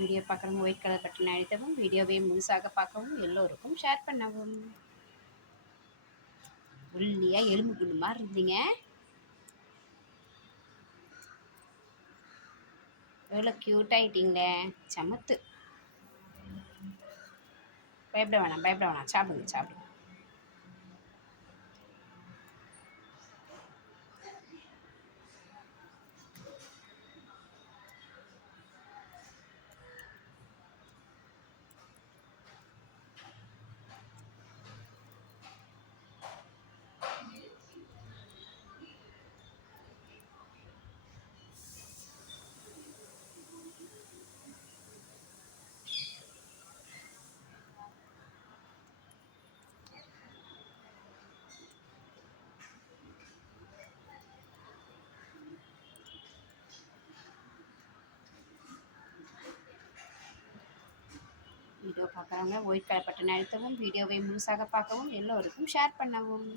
Video பார்க்குறவங்க white colour button அழுத்தவும் வீடியோவை முழுசாக பார்க்கவும் எல்லோருக்கும் ஷேர் பண்ணவும். ஒல்லியாக எலும்பு குண்டு மாதிரி இருந்தீங்க. எவ்வளோ க்யூட் ஆகிட்டீங்களே சமத்து. பயப்பட வேணாம் பயப்பட வேணாம். சாப்பிடுங்க சாப்பிடுங்க. வீடியோ பார்க்குறவங்க ஒயிட் கலர் பட்டன் அழுத்தவும் வீடியோவை முழுசாக பார்க்கவும் எல்லோருக்கும் ஷேர் பண்ணவும்.